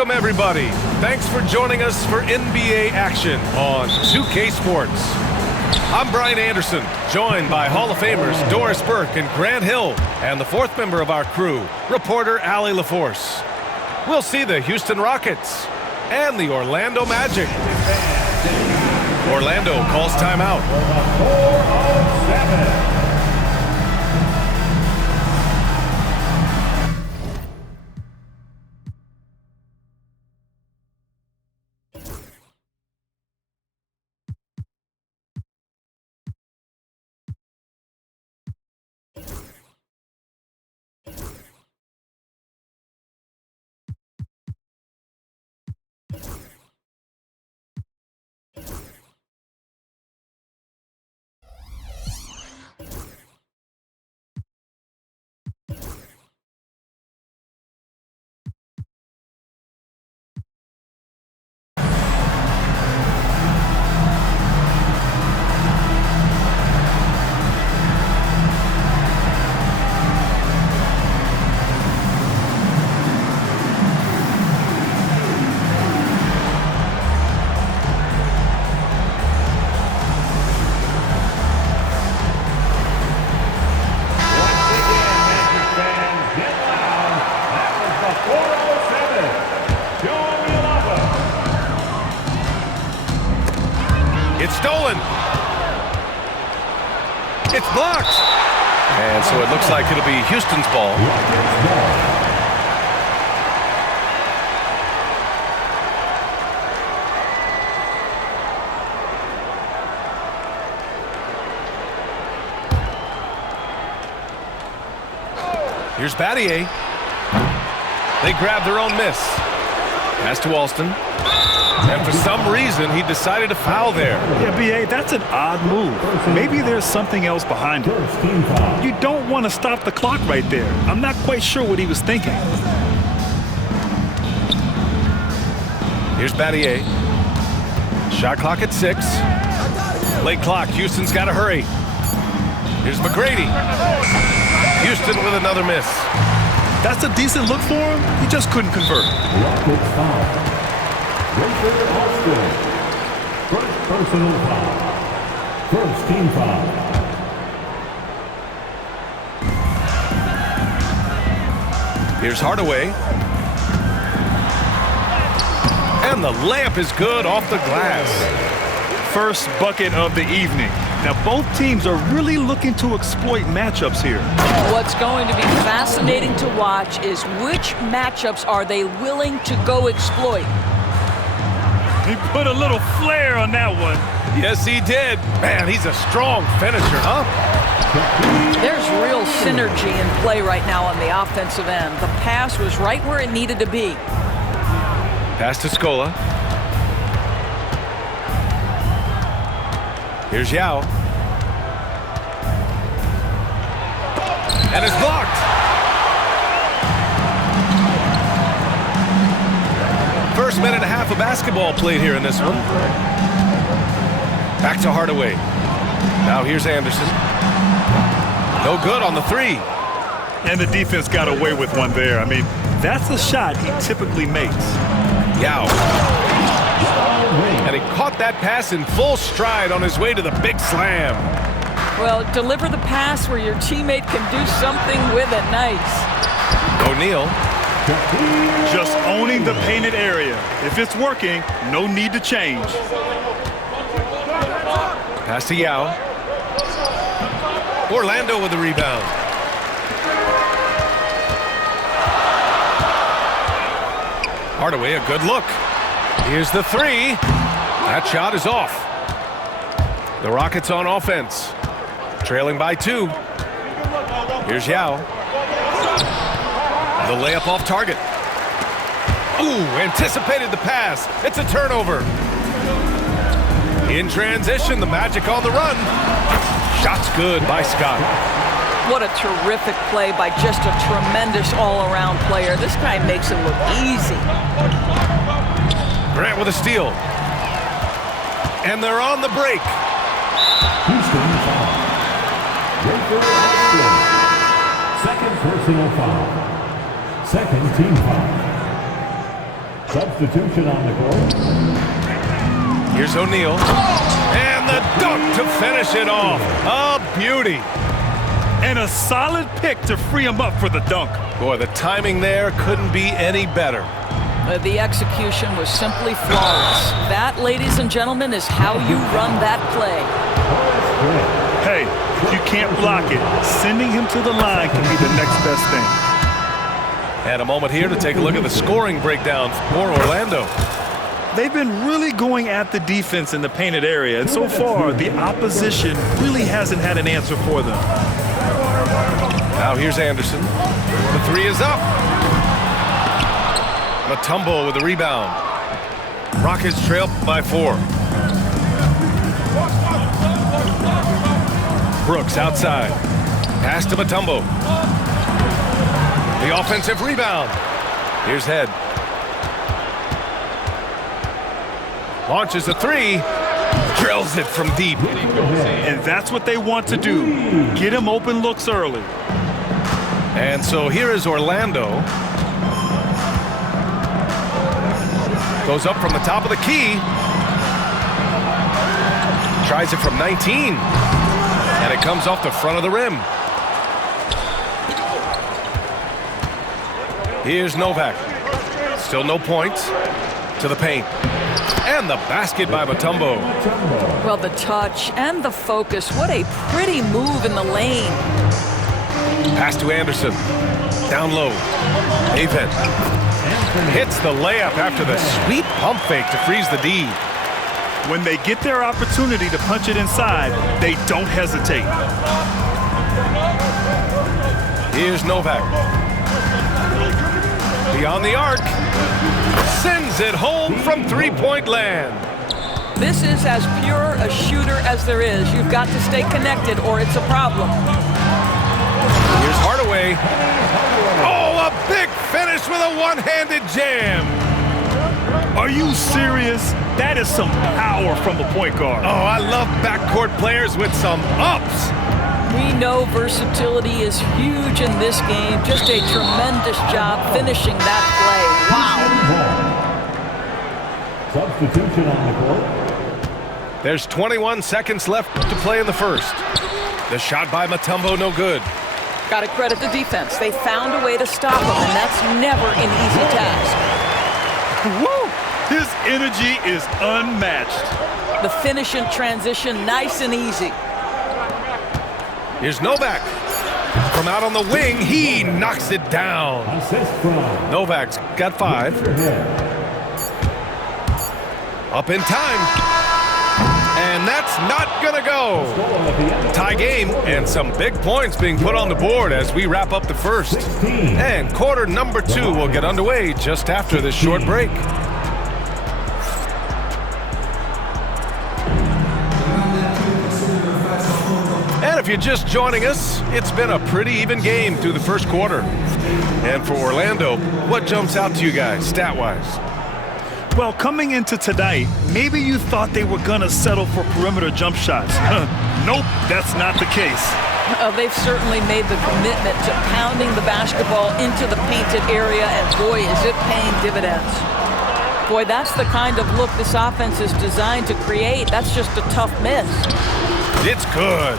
Welcome, everybody. Thanks for joining us for NBA action on 2K Sports. I'm Brian Anderson, joined by Hall of Famers Doris Burke and Grant Hill, and the fourth member of our crew, reporter Allie LaForce. We'll see the Houston Rockets and the Orlando Magic. Orlando calls timeout. 4-on-7. It's stolen. It's blocked. And so it looks like it'll be Houston's ball. Here's Battier. They grab their own miss. Pass to Alston. And for some reason, he decided to foul there. Yeah, B.A., that's an odd move. Maybe there's something else behind it. You don't want to stop the clock right there. I'm not quite sure what he was thinking. Here's Battier. Shot clock at 6. Late clock. Houston's got to hurry. Here's McGrady. Houston with another miss. That's a decent look for him. He just couldn't convert. First personal foul. First team foul. Here's Hardaway. And the layup is good off the glass. First bucket of the evening. Now, both teams are really looking to exploit matchups here. What's going to be fascinating to watch is which matchups are they willing to go exploit. He put a little flair on that one. Yes, he did. Man, he's a strong finisher, huh? There's real synergy in play right now on the offensive end. The pass was right where it needed to be. Pass to Scola. Here's Yao. And it's blocked. First minute and a half of basketball played here in this one. Back to Hardaway. Now here's Anderson. No good on the 3. And the defense got away with one there. I mean, that's a shot he typically makes. Yao. And he caught that pass in full stride on his way to the big slam. Well, deliver the pass where your teammate can do something with it. Nice. O'Neal. Just owning the painted area. If it's working, no need to change. Pass to Yao. Orlando with the rebound. Hardaway, a good look. Here's the 3. That shot is off. The Rockets on offense. Trailing by 2. Here's Yao. The layup off target. Ooh, anticipated the pass. It's a turnover. In transition, the Magic on the run. Shot's good by Scott. What a terrific play by just a tremendous all-around player. This guy makes it look easy. Grant with a steal. And they're on the break. Houston foul. Rafer Alston. Second personal foul. Second team foul. Substitution on the court. Here's O'Neal. And the dunk to finish it off. A beauty. And a solid pick to free him up for the dunk. Boy, the timing there couldn't be any better. The execution was simply flawless. That, ladies and gentlemen, is how you run that play. Hey, if you can't block it, sending him to the line can be the next best thing. And a moment here to take a look at the scoring breakdown for Orlando. They've been really going at the defense in the painted area, and so far, the opposition really hasn't had an answer for them. Now here's Anderson. The three is up. Mutombo with the rebound. Rockets trail by 4. Brooks outside. Pass to Mutombo. The offensive rebound. Here's Head. Launches a 3. Drills it from deep. And that's what they want to do. Get him open looks early. And so here is Orlando. Goes up from the top of the key. Tries it from 19. And it comes off the front of the rim. Here's Novak. Still no points. To the paint. And the basket by Mutombo. Well, the touch and the focus. What a pretty move in the lane. Pass to Anderson. Down low. Aven. Hits the layup after the sweet pump fake to freeze the D. When they get their opportunity to punch it inside, they don't hesitate. Here's Novak. Beyond the arc. Sends it home from three-point land. This is as pure a shooter as there is. You've got to stay connected or it's a problem. Here's Hardaway. Oh, a big finish with a one-handed jam. Are you serious? That is some power from a point guard. Oh, I love backcourt players with some ups. We know versatility is huge in this game. Just a tremendous job finishing that play. Wow. Substitution on the court. There's 21 seconds left to play in the first. The shot by Mutombo, no good. Got to credit the defense. They found a way to stop him, and that's never an easy task. Woo! His energy is unmatched. The finish in transition, nice and easy. Here's Novak. From out on the wing, he knocks it down. Assist from Novak's got 5. Up in time. And that's not gonna go. Tie game and some big points being put on the board as we wrap up the first. And quarter number 2 will get underway just after this short break. And if you're just joining us, it's been a pretty even game through the first quarter. And for Orlando, what jumps out to you guys, stat-wise? Well, coming into tonight, maybe you thought they were going to settle for perimeter jump shots. Nope, that's not the case. They've certainly made the commitment to pounding the basketball into the painted area, and boy, is it paying dividends. Boy, that's the kind of look this offense is designed to create. That's just a tough miss. It's good.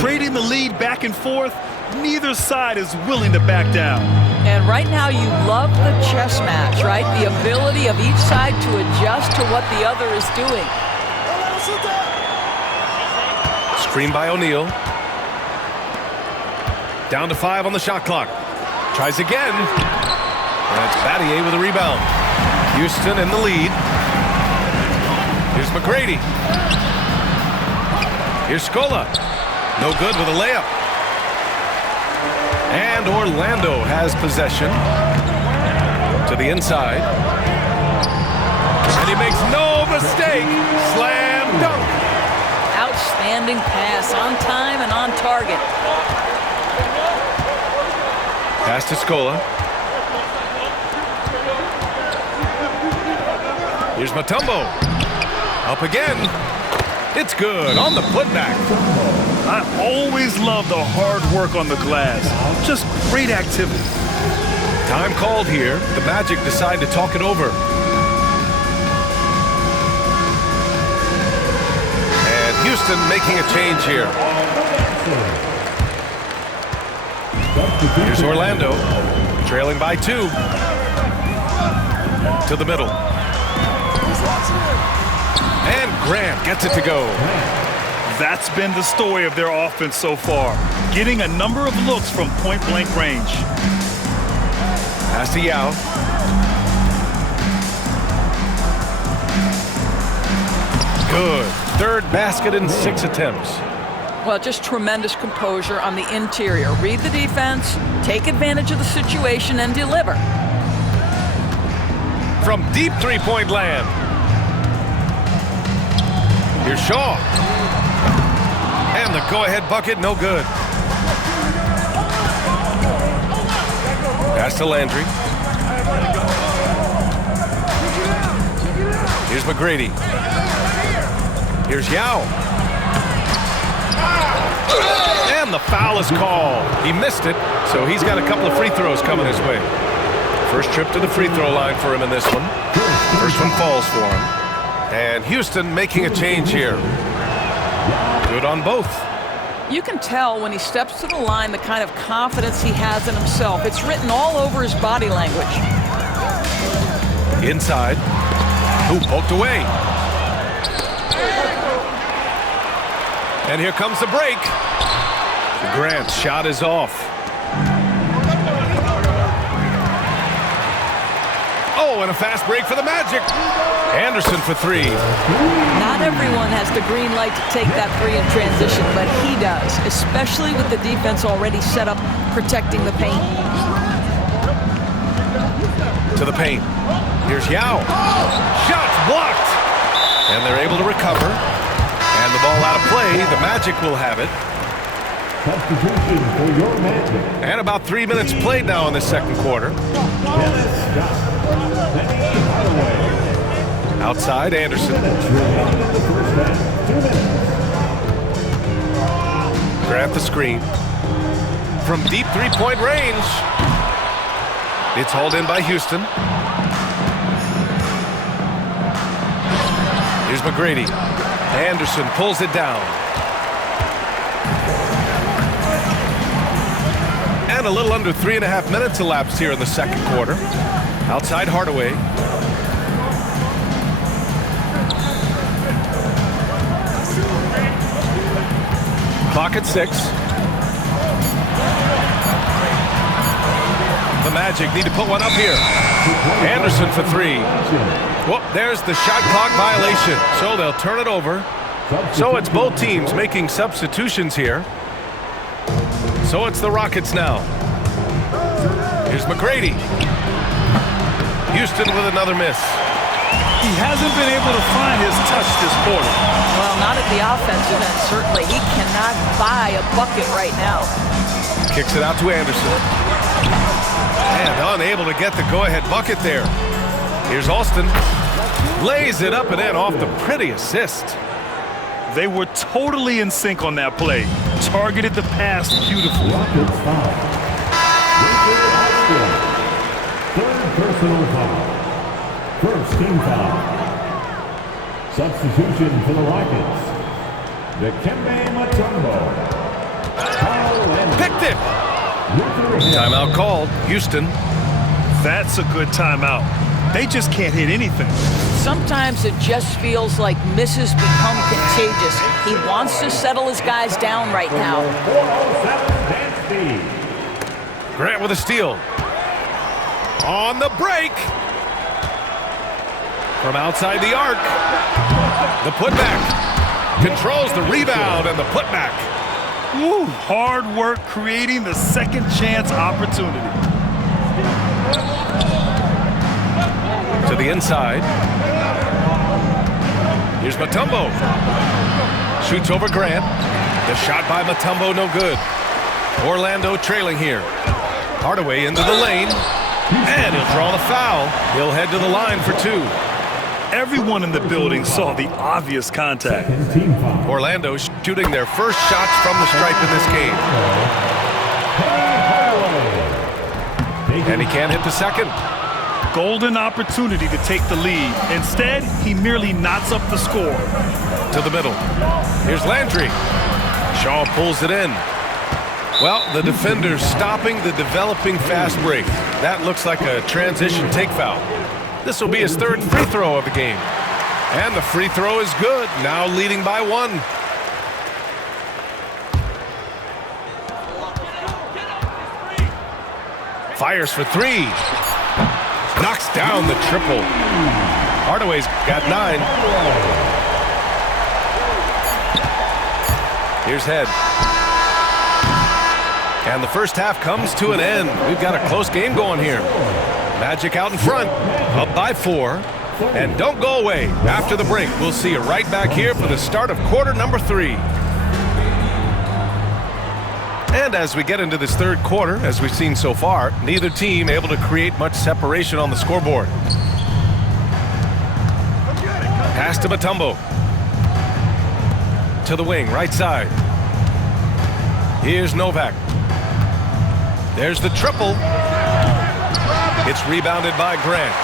Trading the lead back and forth, neither side is willing to back down. And right now you love the chess match, right? The ability of each side to adjust to what the other is doing. Screen by O'Neal. Down to 5 on the shot clock. Tries again. And it's Battier with a rebound. Houston in the lead. Here's McGrady. Here's Scola. No good with a layup. And Orlando has possession. To the inside. And he makes no mistake. Slam dunk. Outstanding pass, on time and on target. Pass to Scola. Here's Mutombo. Up again. It's good on the putback. I always love the hard work on the glass. Just great activity. Time called here. The Magic decide to talk it over. And Houston making a change here. Here's Orlando, trailing by 2. To the middle. And Grant gets it to go. That's been the story of their offense so far. Getting a number of looks from point-blank range. Pass to Yao. Good. Third basket in 6 attempts. Well, just tremendous composure on the interior. Read the defense, take advantage of the situation, and deliver. From deep three-point land. Here's Shaw. And the go-ahead bucket, no good. Pass to Landry. Here's McGrady. Here's Yao. And the foul is called. He missed it, so he's got a couple of free throws coming his way. First trip to the free throw line for him in this one. First one falls for him. And Houston making a change here. Good on both. You can tell when he steps to the line the kind of confidence he has in himself. It's written all over his body language. Inside. Ooh, poked away. And here comes the break. Grant's shot is off. Oh, and a fast break for the Magic. Anderson for 3. Not everyone has the green light to take that 3 in transition, but he does, especially with the defense already set up protecting the paint. To the paint. Here's Yao. Shots blocked. And they're able to recover. And the ball out of play. The Magic will have it. Substitution for your Magic. And about 3 minutes played now in the second quarter. Outside, Anderson. Grant the screen. From deep three-point range. It's hauled in by Houston. Here's McGrady. Anderson pulls it down. And a little under 3.5 minutes elapsed here in the second quarter. Outside Hardaway. Clock at 6. The Magic need to put one up here. Anderson for 3. Whoop, there's the shot clock violation. So they'll turn it over. So it's both teams making substitutions here. So it's the Rockets now. Here's McGrady. Houston with another miss. He hasn't been able to find his touch this quarter. Well, not at the offensive end, certainly. He cannot buy a bucket right now. Kicks it out to Anderson. And unable to get the go-ahead bucket there. Here's Alston. Lays it up and in off the pretty assist. They were totally in sync on that play. Targeted the pass beautifully. Rockets foul. Third personal foul. First team foul. Substitution for the Rockets. Dikembe Mutombo. Picked it. Timeout called. Houston. That's a good timeout. They just can't hit anything. Sometimes it just feels like misses become contagious. He wants to settle his guys down right now. Grant with a steal. On the break. From outside the arc. The putback. Controls the rebound and the putback. Woo, hard work creating the second chance opportunity. To the inside. Here's Mutombo. Shoots over Grant. The shot by Mutombo, no good. Orlando trailing here. Hardaway into the lane. And he'll draw the foul. He'll head to the line for 2. Everyone in the building saw the obvious contact. Orlando shooting their first shots from the stripe in this game. And he can't hit the second. Golden opportunity to take the lead. Instead, he merely knots up the score. To the middle. Here's Landry. Shaw pulls it in. Well, the defender's stopping the developing fast break. That looks like a transition take foul. This will be his third free throw of the game. And the free throw is good, now leading by 1. Fires for 3. Knocks down the triple. Hardaway's got 9. Here's Head. And the first half comes to an end. We've got a close game going here. Magic out in front, up by 4. And don't go away. After the break, we'll see you right back here for the start of quarter number 3. And as we get into this third quarter, as we've seen so far, neither team able to create much separation on the scoreboard. Pass to Mutombo. To the wing, right side. Here's Novak. There's the triple. It's rebounded by Grant.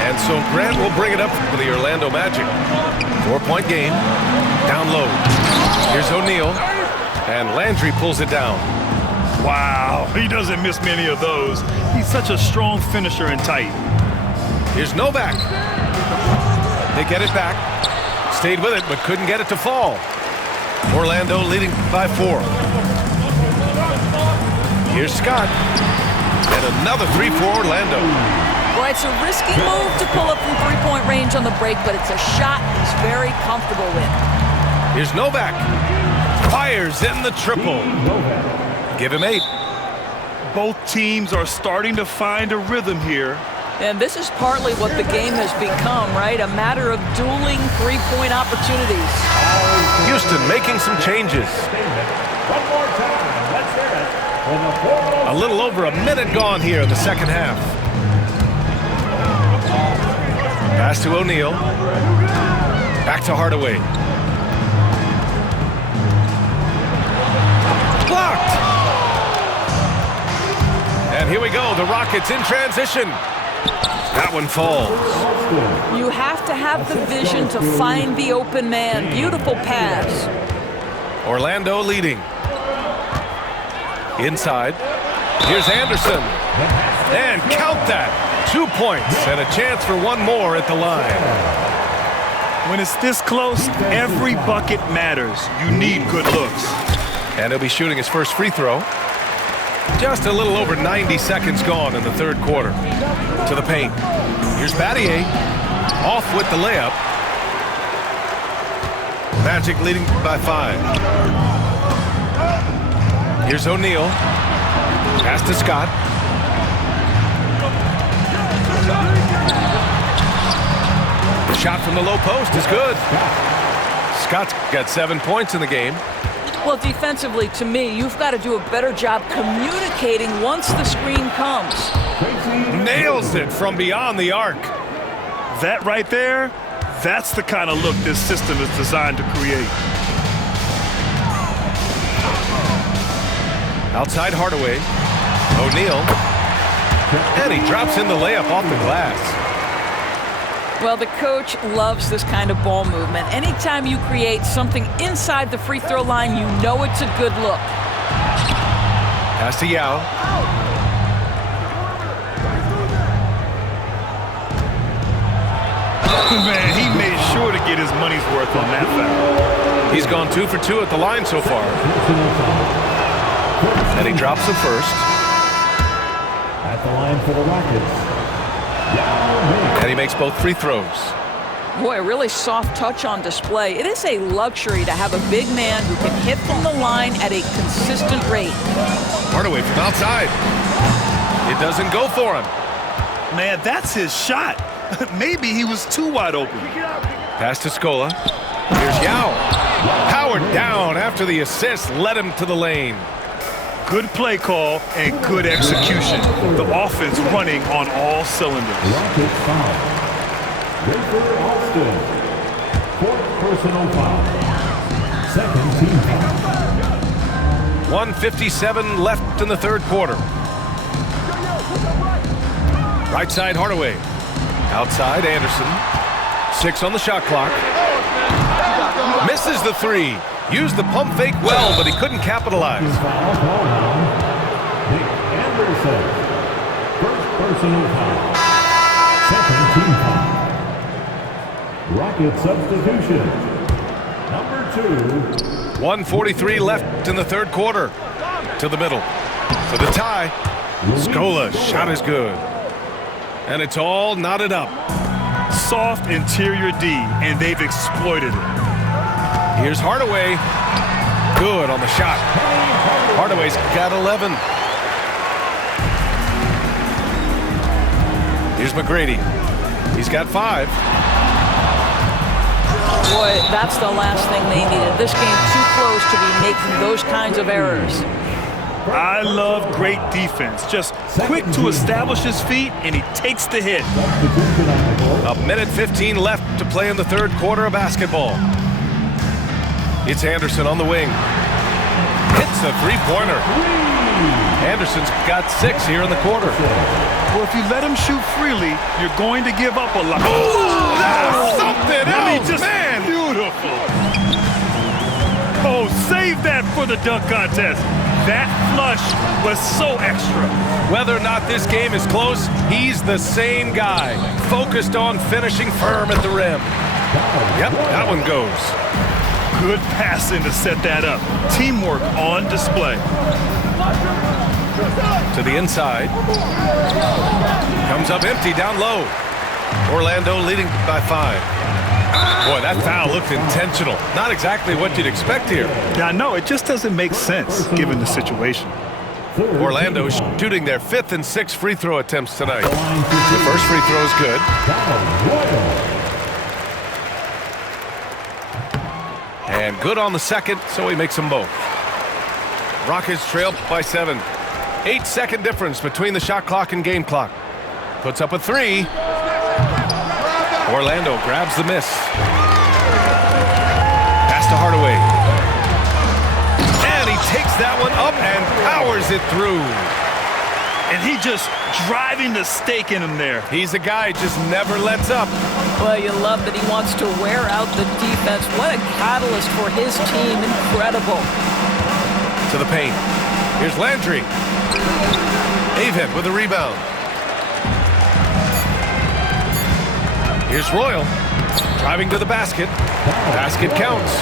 And so Grant will bring it up for the Orlando Magic. 4-point game. Down low. Here's O'Neal. And Landry pulls it down. Wow, he doesn't miss many of those. He's such a strong finisher and tight. Here's Novak. They get it back. Stayed with it, but couldn't get it to fall. Orlando leading by 4. Here's Scott. And another 3 for Orlando. Well, it's a risky move to pull up from three-point range on the break, but it's a shot he's very comfortable with. Here's Novak. Fires in the triple. Give him 8. Both teams are starting to find a rhythm here. And this is partly what the game has become, right? A matter of dueling three-point opportunities. Houston making some changes. One more time. Let's hear it. A little over a minute gone here in the second half. Pass to O'Neal. Back to Hardaway. Blocked! And here we go, the Rockets in transition. That one falls. You have to have the vision to find the open man. Beautiful pass. Orlando leading. Inside. Here's Anderson. And count that. 2 points and a chance for one more at the line. When it's this close, every bucket matters. You need good looks. And he'll be shooting his first free throw. Just a little over 90 seconds gone in the third quarter. To the paint. Here's Battier. Off with the layup. Magic leading by 5. Here's O'Neal. Pass to Scott. The shot from the low post is good. Scott's got 7 points in the game. Well, defensively, to me, you've got to do a better job communicating once the screen comes. Nails it from beyond the arc. That right there, that's the kind of look this system is designed to create. Outside Hardaway. O'Neal. And he drops in the layup off the glass. Well, the coach loves this kind of ball movement. Anytime you create something inside the free throw line, you know it's a good look. Pass to Yao. Man, he made sure to get his money's worth on that foul. He's gone 2 for 2 at the line so far. And he drops the first. At the line for the Rockets. And he makes both free throws. Boy, a really soft touch on display. It is a luxury to have a big man who can hit from the line at a consistent rate. Hardaway from outside. It doesn't go for him. Man, that's his shot. Maybe he was too wide open. Pass to Scola. Here's Yao. Powered down after the assist led him to the lane. Good play call and good execution. The offense running on all cylinders. Rockets foul. Rafer Alston. Fourth personal foul. Second team foul. 1:57 left in the third quarter. Right side, Hardaway. Outside, Anderson. 6 on the shot clock. Misses the 3. Used the pump fake well, but he couldn't capitalize. Foul called on Nick Anderson. First personal foul. Second team foul. Rocket substitution. Number 2. 1:43 left in the third quarter. To the middle. For the tie. Scola, shot is good. And it's all knotted up. Soft interior D, and they've exploited it. Here's Hardaway. Good on the shot. Hardaway's got 11. Here's McGrady. He's got 5. Boy, that's the last thing they needed. This game too close to be making those kinds of errors. I love great defense. Just quick to establish his feet, and he takes the hit. A minute 15 left to play in the third quarter of basketball. It's Anderson on the wing. Hits a three-pointer. Anderson's got 6 here in the quarter. Well, if you let him shoot freely, you're going to give up a lot. Oh, that's something else, just man! Beautiful. Oh, save that for the dunk contest. That flush was so extra. Whether or not this game is close, he's the same guy. Focused on finishing firm at the rim. Yep, that one goes. Good passing to set that up. Teamwork on display. To the inside. Comes up empty down low. Orlando leading by 5. Boy, that foul looked intentional. Not exactly what you'd expect here. Yeah, I know. It just doesn't make sense given the situation. Orlando shooting their 5th and 6th free throw attempts tonight. The first free throw is good. And good on the second, so he makes them both. Rockets trail by 7. 8-second difference between the shot clock and game clock. Puts up a 3. Orlando grabs the miss. Pass to Hardaway. And he takes that one up and powers it through. And he just driving the stake in him there. He's a guy who just never lets up. Well, you love that he wants to wear out the defense. What a catalyst for his team. Incredible. To the paint. Here's Landry. Avent with a rebound. Here's Royal. Driving to the basket. Basket counts.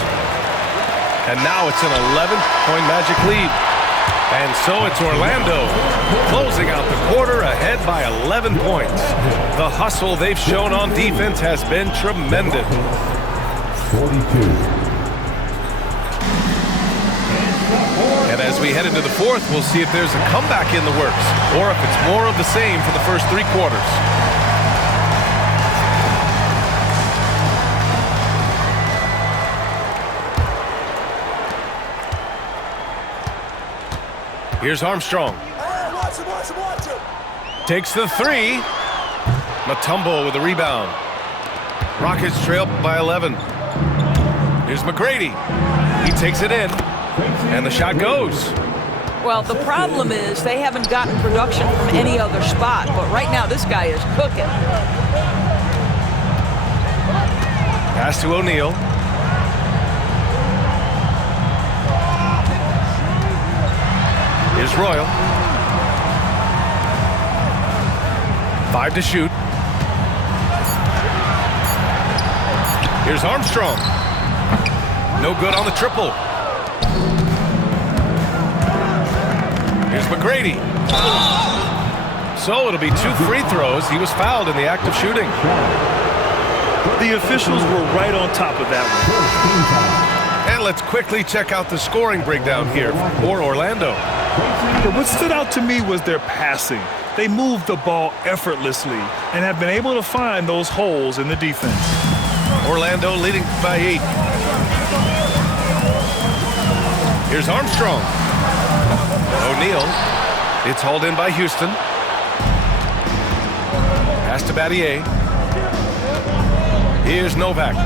And now it's an 11-point Magic lead. And so it's Orlando closing out the quarter ahead by 11 points. The hustle they've shown on defense has been tremendous. 42. And as we head into the fourth, we'll see if there's a comeback in the works or if it's more of the same for the first 3 quarters. Here's Armstrong. Takes the 3. Mutombo with a rebound. Rockets trail by 11. Here's McGrady. He takes it in. And the shot goes. Well, the problem is they haven't gotten production from any other spot. But right now, this guy is cooking. Pass to O'Neal. Here's Royal. 5 to shoot. Here's Armstrong. No good on the triple. Here's McGrady. So it'll be 2 free throws. He was fouled in the act of shooting. The officials were right on top of that one. And let's quickly check out the scoring breakdown here for Orlando. But what stood out to me was their passing. They moved the ball effortlessly and have been able to find those holes in the defense. Orlando leading by 8. Here's Armstrong. O'Neal. It's hauled in by Houston. Pass to Battier. Here's Novak.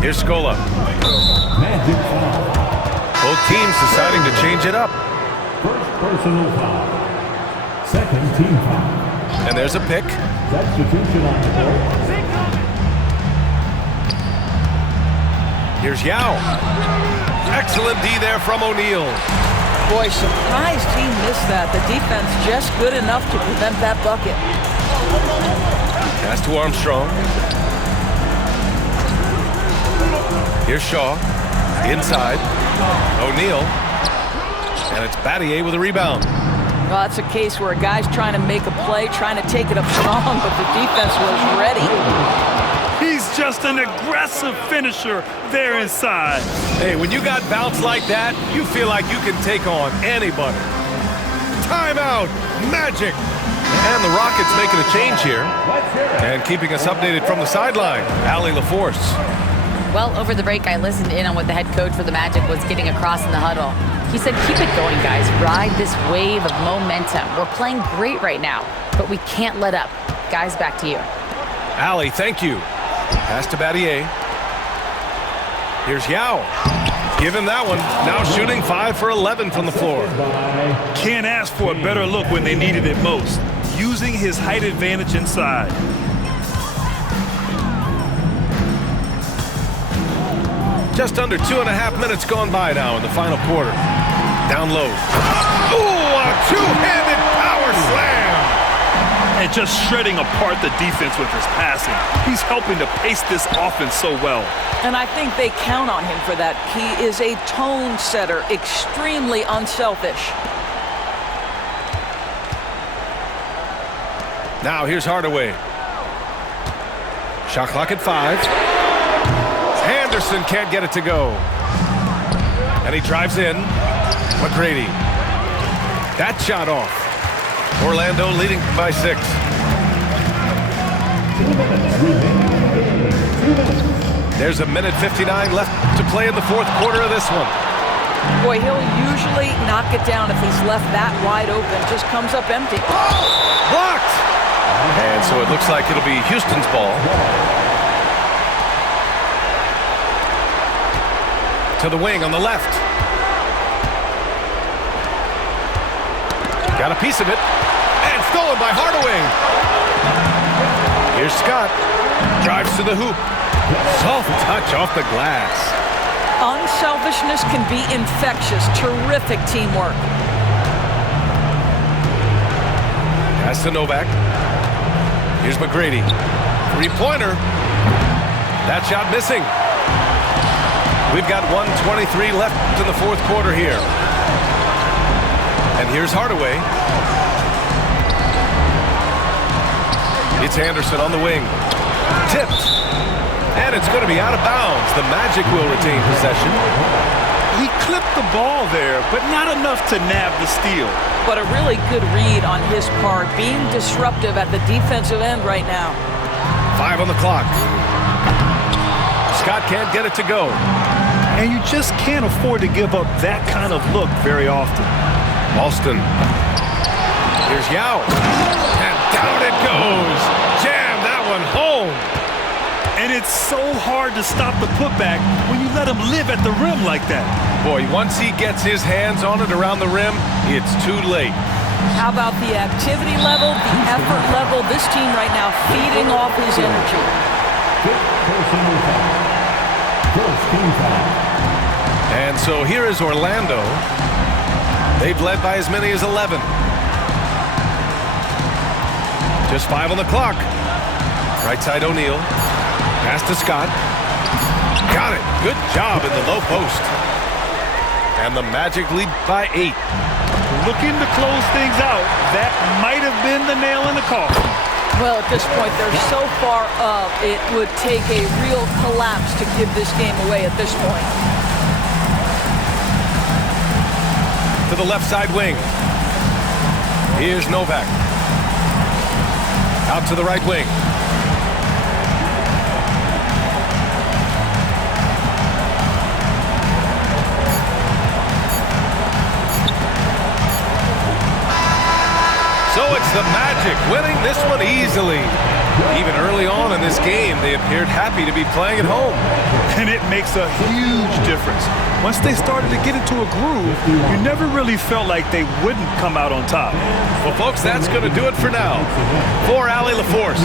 Here's Scola. Both teams deciding to change it up. Personal foul. Second team foul. And there's a pick. Substitution on the court. Here's Yao. Excellent D there from O'Neal. Boy, surprised he missed that. The defense just good enough to prevent that bucket. Pass to Armstrong. Here's Shaw. Inside. O'Neal. And it's Battier with a rebound. Well, that's a case where a guy's trying to make a play, trying to take it up strong, but the defense was ready. He's just an aggressive finisher there inside. Hey, when you got bounce like that, you feel like you can take on anybody. Timeout. Magic. And the Rockets making a change here. And keeping us updated from the sideline, Allie LaForce. Well, over the break, I listened in on what the head coach for the Magic was getting across in the huddle. He said, keep it going, guys. Ride this wave of momentum. We're playing great right now, but we can't let up. Guys, back to you. Allie, thank you. Pass to Battier. Here's Yao. Give him that one. Now shooting 5 for 11 from the floor. Can't ask for a better look when they needed it most. Using his height advantage inside. Just under 2.5 minutes gone by now in the final quarter. Down low. Ooh, a two-handed power slam. And just shredding apart the defense with his passing. He's helping to pace this offense so well. And I think they count on him for that. He is a tone setter, extremely unselfish. Now here's Hardaway. Shot clock at 5. Anderson can't get it to go. And he drives in. McGrady. That shot off. Orlando leading by 6. There's a minute 59 left to play in the fourth quarter of this one. Boy, he'll usually knock it down if he's left that wide open. Just comes up empty. Blocked! And so it looks like it'll be Houston's ball. To the wing on the left. Got a piece of it. And stolen by Hardaway. Here's Scott. Drives to the hoop. Soft touch off the glass. Unselfishness can be infectious. Terrific teamwork. Pass to Novak. Here's McGrady. Three-pointer. That shot missing. We've got 1:23 left in the fourth quarter here. And here's Hardaway. It's Anderson on the wing. Tipped. And it's going to be out of bounds. The Magic will retain possession. He clipped the ball there, but not enough to nab the steal. But a really good read on his part, being disruptive at the defensive end right now. 5 on the clock. Scott can't get it to go. And you just can't afford to give up that kind of look very often. Alston. Here's Yao. And down it goes. Jam that one home. And it's so hard to stop the putback when you let him live at the rim like that. Boy, once he gets his hands on it around the rim, it's too late. How about the activity level, the effort level? This team right now feeding off his energy. Personal foul. First team foul. And so here is Orlando. They've led by as many as 11. Just 5 on the clock. Right side O'Neal. Pass to Scott. Got it. Good job in the low post. And the Magic lead by 8. Looking to close things out. That might have been the nail in the coffin. Well, at this point, they're so far up, it would take a real collapse to give this game away at this point. To the left side wing. Here's Novak. Out to the right wing. So it's the Magic winning this one easily. Even early on in this game, they appeared happy to be playing at home. And it makes a huge difference. Once they started to get into a groove, you never really felt like they wouldn't come out on top. Well, folks, that's going to do it for now. For Allie LaForce,